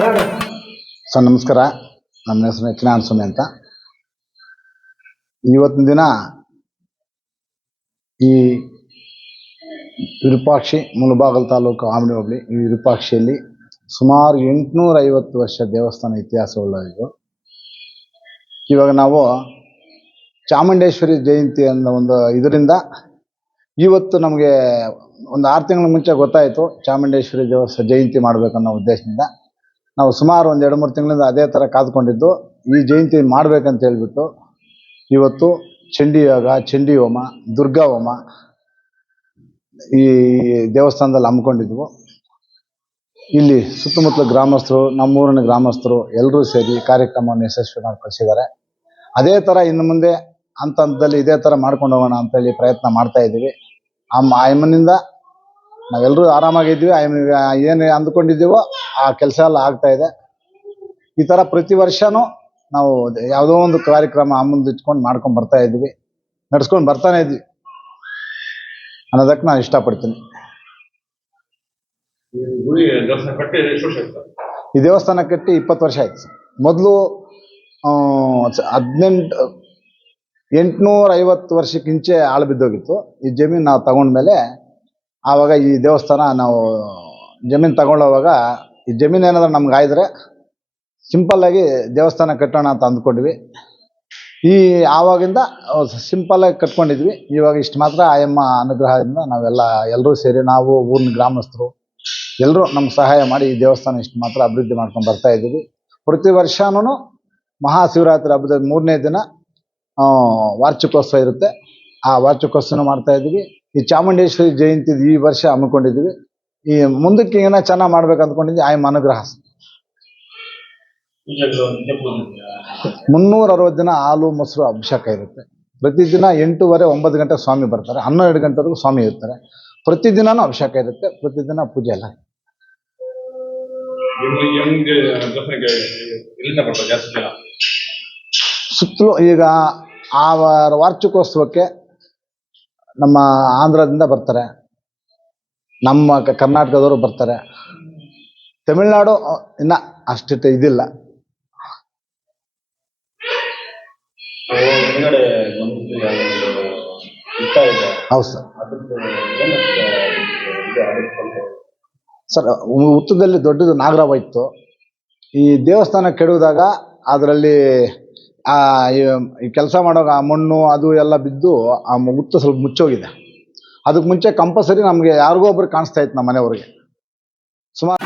Sir ನಮಸ್ಕಾರ. ನನ್ನ ಹೆಸರು ಯಕ್ಷನಾಥಸ್ವಾಮಿ ಅಂತ. ಇವತ್ತಿನ ದಿನ ಈ ವಿರೂಪಾಕ್ಷಿ ಮುಳಬಾಗಿಲು ತಾಲೂಕು ಆಮಡಿ ಹೋಬಳಿ ಈ ವಿರೂಪಾಕ್ಷಿಯಲ್ಲಿ ಸುಮಾರು 850 ವರ್ಷ ದೇವಸ್ಥಾನ ಇತಿಹಾಸವುಳ್ಳದು. ಇವಾಗ ನಾವು ಚಾಮುಂಡೇಶ್ವರಿ ಜಯಂತಿ ಅನ್ನೋ ಒಂದು ಇದರಿಂದ ಇವತ್ತು ನಮಗೆ ಒಂದು 6 ತಿಂಗಳ ಮುಂಚೆ ಗೊತ್ತಾಯಿತು ಚಾಮುಂಡೇಶ್ವರಿ ಜಯಂತಿ ಮಾಡಬೇಕನ್ನೋ ಉದ್ದೇಶದಿಂದ ನಾವು ಸುಮಾರು ಒಂದು 2-3 ತಿಂಗಳಿಂದ ಅದೇ ಥರ ಕಾದ್ಕೊಂಡಿದ್ದು ಈ ಜಯಂತಿ ಮಾಡಬೇಕಂತ ಹೇಳ್ಬಿಟ್ಟು ಇವತ್ತು ಚಂಡಿ ಯೋಗ, ಚಂಡಿ ಹೋಮ, ದುರ್ಗಾ ಹೋಮ ಈ ದೇವಸ್ಥಾನದಲ್ಲಿ ಹಮ್ಮಿಕೊಂಡಿದ್ವು. ಇಲ್ಲಿ ಸುತ್ತಮುತ್ತಲ ಗ್ರಾಮಸ್ಥರು, ನಮ್ಮೂರಿನ ಗ್ರಾಮಸ್ಥರು ಎಲ್ಲರೂ ಸೇರಿ ಕಾರ್ಯಕ್ರಮವನ್ನು ಯಶಸ್ವಿ ಮಾಡಿ ಕಳಿಸಿದ್ದಾರೆ. ಅದೇ ಥರ ಇನ್ನು ಮುಂದೆ ಹಂತ ಹಂತದಲ್ಲಿ ಇದೇ ಥರ ಮಾಡ್ಕೊಂಡು ಹೋಗೋಣ ಅಂತೇಳಿ ಪ್ರಯತ್ನ ಮಾಡ್ತಾ ಇದ್ದೀವಿ. ಆಯಮ್ಮನಿಂದ ನಾವೆಲ್ಲರೂ ಆರಾಮಾಗಿದ್ದೀವಿ. ಏನು ಅಂದ್ಕೊಂಡಿದ್ದೀವೋ ಆ ಕೆಲಸ ಎಲ್ಲ ಆಗ್ತಾ ಇದೆ. ಈ ಥರ ಪ್ರತಿ ವರ್ಷವೂ ನಾವು ಯಾವುದೋ ಒಂದು ಕಾರ್ಯಕ್ರಮ ಮುಂದೆ ಇಟ್ಕೊಂಡು ಮಾಡ್ಕೊಂಡು ಬರ್ತಾ ಇದ್ದೀವಿ, ನಡ್ಸ್ಕೊಂಡು ಬರ್ತಾನೆ ಇದ್ವಿ ಅನ್ನೋದಕ್ಕೆ ನಾನು ಇಷ್ಟಪಡ್ತೀನಿ. ಈ ದೇವಸ್ಥಾನ ಕಟ್ಟಿ 20 ವರ್ಷ ಆಯ್ತು. ಮೊದಲು 850 ವರ್ಷಕ್ಕಿಂಚೆ ಆಳು ಬಿದ್ದೋಗಿತ್ತು. ಈ ಜಮೀನು ನಾವು ತಗೊಂಡ್ಮೇಲೆ ಆವಾಗ ಈ ದೇವಸ್ಥಾನ ನಾವು ಜಮೀನು ತಗೊಳ್ಳೋವಾಗ ಈ ಜಮೀನು ಏನಾದರೂ ನಮ್ಗೆ ಆಯ್ದರೆ ಸಿಂಪಲ್ಲಾಗಿ ದೇವಸ್ಥಾನ ಕಟ್ಟೋಣ ಅಂತ ಅಂದ್ಕೊಂಡ್ವಿ. ಆವಾಗಿಂದ ಸಿಂಪಲ್ಲಾಗಿ ಕಟ್ಕೊಂಡಿದ್ವಿ. ಇವಾಗ ಇಷ್ಟು ಮಾತ್ರ ಆಯಮ್ಮ ಅನುಗ್ರಹದಿಂದ ಎಲ್ಲರೂ ಸೇರಿ ನಾವು ಊರಿನ ಗ್ರಾಮಸ್ಥರು ಎಲ್ಲರೂ ನಮ್ಗೆ ಸಹಾಯ ಮಾಡಿ ಈ ದೇವಸ್ಥಾನ ಇಷ್ಟು ಮಾತ್ರ ಅಭಿವೃದ್ಧಿ ಮಾಡ್ಕೊಂಡು ಬರ್ತಾ ಇದ್ದೀವಿ. ಪ್ರತಿ ವರ್ಷವೂ ಮಹಾಶಿವರಾತ್ರಿ ಹಬ್ಬದ 3ನೇ ದಿನ ವಾರ್ಷಿಕೋತ್ಸವ ಇರುತ್ತೆ. ಆ ವಾರ್ಷಿಕೋತ್ಸವ ಮಾಡ್ತಾ ಇದ್ದೀವಿ. ಈ ಚಾಮುಂಡೇಶ್ವರಿ ಜಯಂತಿ ಈ ವರ್ಷ ಹಮ್ಮಿಕೊಂಡಿದ್ದೀವಿ. ಈ ಮುಂದಕ್ಕೆ ಏನೋ ಚೆನ್ನಾಗಿ ಮಾಡ್ಬೇಕು ಅಂದ್ಕೊಂಡಿದ್ವಿ. ಆಯಮ್ಮ ಅನುಗ್ರಹ 360 ದಿನ ಹಾಲು ಮೊಸರು ಅಭಿಷೇಕ ಇರುತ್ತೆ. ಪ್ರತಿದಿನ 8:30, 9 ಗಂಟೆಗೆ ಸ್ವಾಮಿ ಬರ್ತಾರೆ. 12 ಗಂಟೆವರೆಗೂ ಸ್ವಾಮಿ ಇರ್ತಾರೆ. ಪ್ರತಿದಿನನೂ ಅಭಿಷೇಕ ಇರುತ್ತೆ. ಪ್ರತಿದಿನ ಪೂಜೆ ಎಲ್ಲ ಸುತ್ತಲೂ. ಈಗ ಆ ವಾರ್ಷಿಕೋತ್ಸವಕ್ಕೆ ನಮ್ಮ ಆಂಧ್ರದಿಂದ ಬರ್ತಾರೆ, ನಮ್ಮ ಕರ್ನಾಟಕದವರು ಬರ್ತಾರೆ. ತಮಿಳ್ನಾಡು ಇನ್ನು ಅಷ್ಟಿಟ್ಟು ಇದಿಲ್ಲ. ಹೌದು ಸರ್. ಹುತ್ತದಲ್ಲಿ ದೊಡ್ಡದು ನಾಗರವ ಇತ್ತು. ಈ ದೇವಸ್ಥಾನ ಕೆಡುವುದಾಗ ಅದರಲ್ಲಿ ಈ ಕೆಲಸ ಮಾಡುವಾಗ ಆ ಮಣ್ಣು ಅದು ಎಲ್ಲ ಬಿದ್ದು ಆ ಹುತ್ತು ಸ್ವಲ್ಪ ಮುಚ್ಚೋಗಿದೆ. ಅದಕ್ಕೆ ಮುಂಚೆ ಕಂಪಲ್ಸರಿ ನಮಗೆ ಯಾರಿಗೋ ಒಬ್ರು ಕಾಣಿಸ್ತಾ ಇತ್ತು ನಮ್ಮ ಮನೆಯವ್ರಿಗೆ. ಸುಮಾರು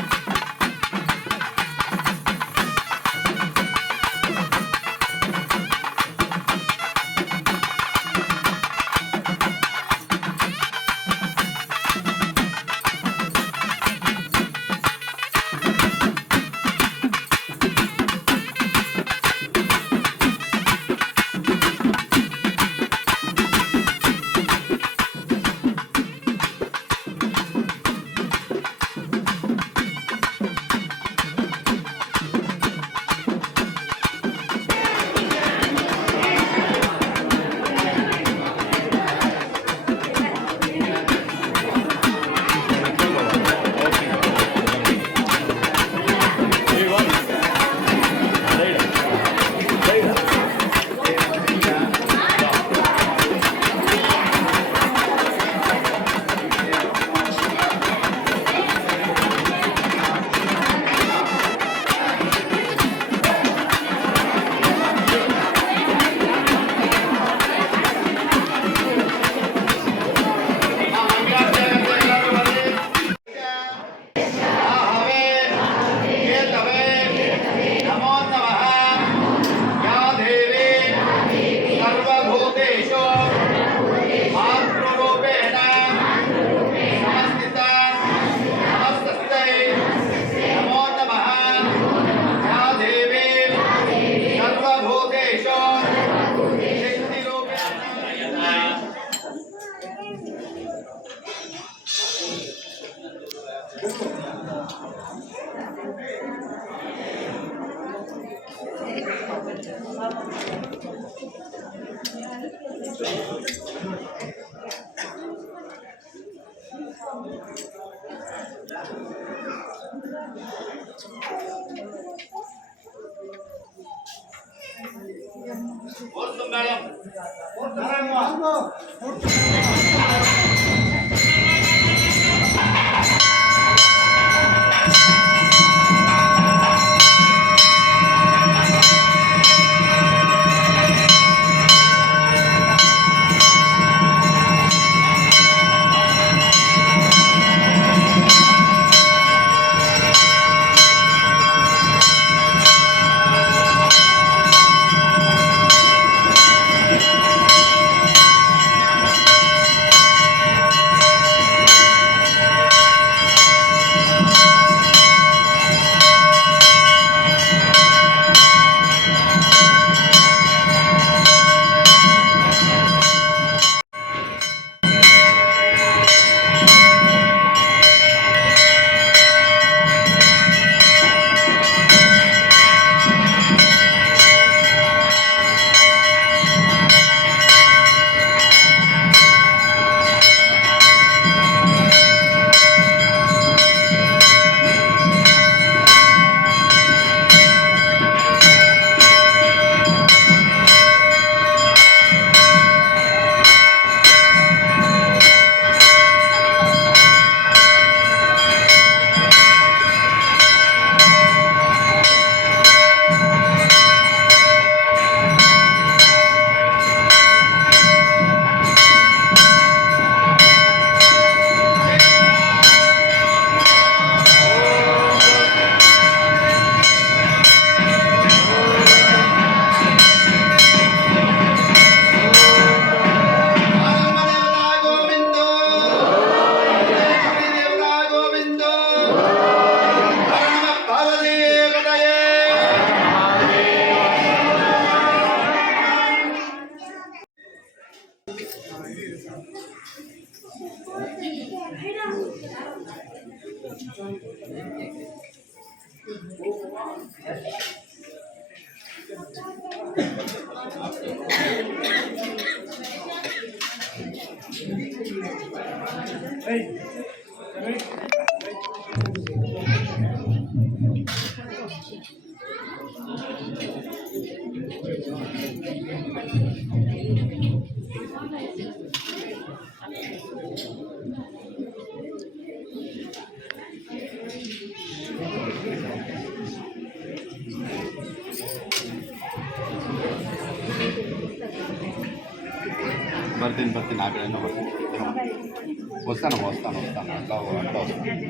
ಬರ್ತೀನಿ ಆ ಕಡೆಯಿಂದ ಬರ್ತೀನಿ ವಸ್ತಾನು ಅಟ್లా ವಸ್ತಾನು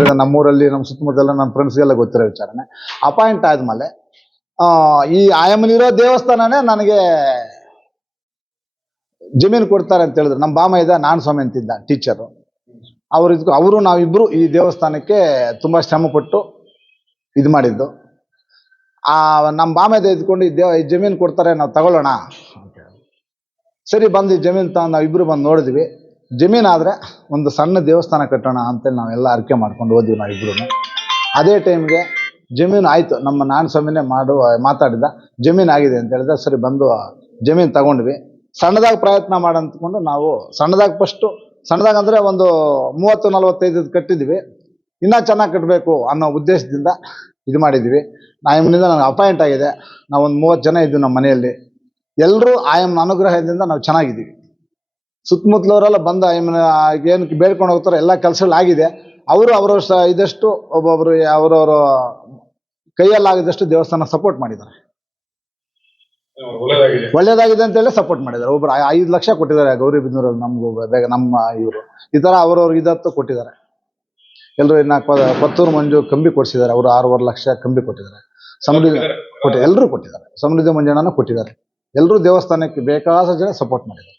ಯಾಕಂದ್ರೆ ನಮ್ಮೂರಲ್ಲಿ ನಮ್ಮ ಸುತ್ತಮುತ್ತಲ ನಮ್ಮ ಫ್ರೆಂಡ್ಸ್ಗೆಲ್ಲ ಗೊತ್ತಿರೋ ವಿಚಾರನೆ. ಅಪಾಯಿಂಟ್ ಆದ್ಮೇಲೆ ಈ ಆಯಮ್ಮನಿರೋ ದೇವಸ್ಥಾನನೇ ನನಗೆ ಜಮೀನು ಕೊಡ್ತಾರೆ ಅಂತ ಹೇಳಿದ್ರು. ನಮ್ಮ ಬಾಮ ಇದ್ದ ನಾರಾಯಣ ಸ್ವಾಮಿ ಅಂತಿದ್ದ ಟೀಚರು. ಅವರು ನಾವಿಬ್ರು ಈ ದೇವಸ್ಥಾನಕ್ಕೆ ತುಂಬಾ ಶ್ರಮಪಟ್ಟು ಇದು ಮಾಡಿದ್ದು. ನಮ್ಮ ಬಾಮ ಇದ್ಕೊಂಡು ಈ ಜಮೀನು ಕೊಡ್ತಾರೆ, ನಾವು ತಗೊಳ್ಳೋಣ ಅಂತ ಹೇಳಿ. ಸರಿ ಬಂದು ಈ ಜಮೀನು ತಗೊಂಡು ನಾವಿಬ್ರು ಬಂದು ನೋಡಿದ್ವಿ. ಜಮೀನಾದ್ರೆ ಒಂದು ಸಣ್ಣ ದೇವಸ್ಥಾನ ಕಟ್ಟೋಣ ಅಂತೇಳಿ ನಾವೆಲ್ಲ ಅರ್ಕೆ ಮಾಡ್ಕೊಂಡು ಹೋದ್ವಿ ನಾವಿಬ್ರು. ಅದೇ ಟೈಮ್ಗೆ ಜಮೀನು ಆಯಿತು. ನಮ್ಮ ನಾರಾಯಣ ಸ್ವಾಮಿನೇ ಮಾತಾಡಿದ, ಜಮೀನು ಆಗಿದೆ ಅಂತ ಹೇಳಿದ. ಸರಿ ಬಂದು ಜಮೀನು ತಗೊಂಡ್ವಿ. ಸಣ್ಣದಾಗಿ ಪ್ರಯತ್ನ ಮಾಡಂತ್ಕೊಂಡು ನಾವು ಸಣ್ಣದಾಗಿ ಅಂದರೆ ಒಂದು 30-45 ಕಟ್ಟಿದ್ವಿ. ಇನ್ನೂ ಚೆನ್ನಾಗಿ ಕಟ್ಟಬೇಕು ಅನ್ನೋ ಉದ್ದೇಶದಿಂದ ಇದು ಮಾಡಿದ್ವಿ. ಆಯಮ್ಮನಿಂದ ನನಗೆ ಅಪಾಯಿಂಟ್ ಆಗಿದೆ. ನಾವೊಂದು 30 ಜನ ಇದ್ವಿ ನಮ್ಮ ಮನೆಯಲ್ಲಿ. ಎಲ್ಲರೂ ಆಯಮ್ಮನ ಅನುಗ್ರಹದಿಂದ ನಾವು ಚೆನ್ನಾಗಿದ್ದೀವಿ. ಸುತ್ತಮುತ್ತಲವರೆಲ್ಲ ಬಂದು ಆಯಮ್ಮನ ಏನಕ್ಕೆ ಬೇಡ್ಕೊಂಡು ಹೋಗ್ತಾರೆ, ಎಲ್ಲ ಕೆಲಸಗಳಾಗಿದೆ. ಅವರವ್ರ ಇದಷ್ಟು ಒಬ್ಬೊಬ್ರು ಅವರವರ ಕೈಯಲ್ಲಾಗಿದ್ದಷ್ಟು ದೇವಸ್ಥಾನ ಸಪೋರ್ಟ್ ಮಾಡಿದ್ದಾರೆ. ಒಳ್ಳೇದಾಗಿದೆ ಅಂತೇಳಿ ಸಪೋರ್ಟ್ ಮಾಡಿದ್ದಾರೆ. ಒಬ್ರು 5 ಲಕ್ಷ ಕೊಟ್ಟಿದ್ದಾರೆ ಗೌರಿಬಿದನೂರಲ್ಲಿ ನಮಗೂ, ನಮ್ಮ ಇವರು ಈ ಥರ ಅವ್ರವ್ರಿಗೆ ಇದತ್ತು ಕೊಟ್ಟಿದ್ದಾರೆ. ಎಲ್ಲರೂ ಇನ್ನು ಕೊತ್ತೂರು ಮಂಜು ಕಂಬಿ ಕೊಡಿಸಿದ್ದಾರೆ. ಅವರು 6.5 ಲಕ್ಷ ಕಂಬಿ ಕೊಟ್ಟಿದ್ದಾರೆ. ಎಲ್ಲರೂ ಕೊಟ್ಟಿದ್ದಾರೆ. ಸಮೃದ್ಧಿ ಮಂಜಣ್ಣನೂ ಕೊಟ್ಟಿದ್ದಾರೆ. ಎಲ್ಲರೂ ದೇವಸ್ಥಾನಕ್ಕೆ ಬೇಕಾದ ಜನ ಸಪೋರ್ಟ್ ಮಾಡಿದ್ದಾರೆ.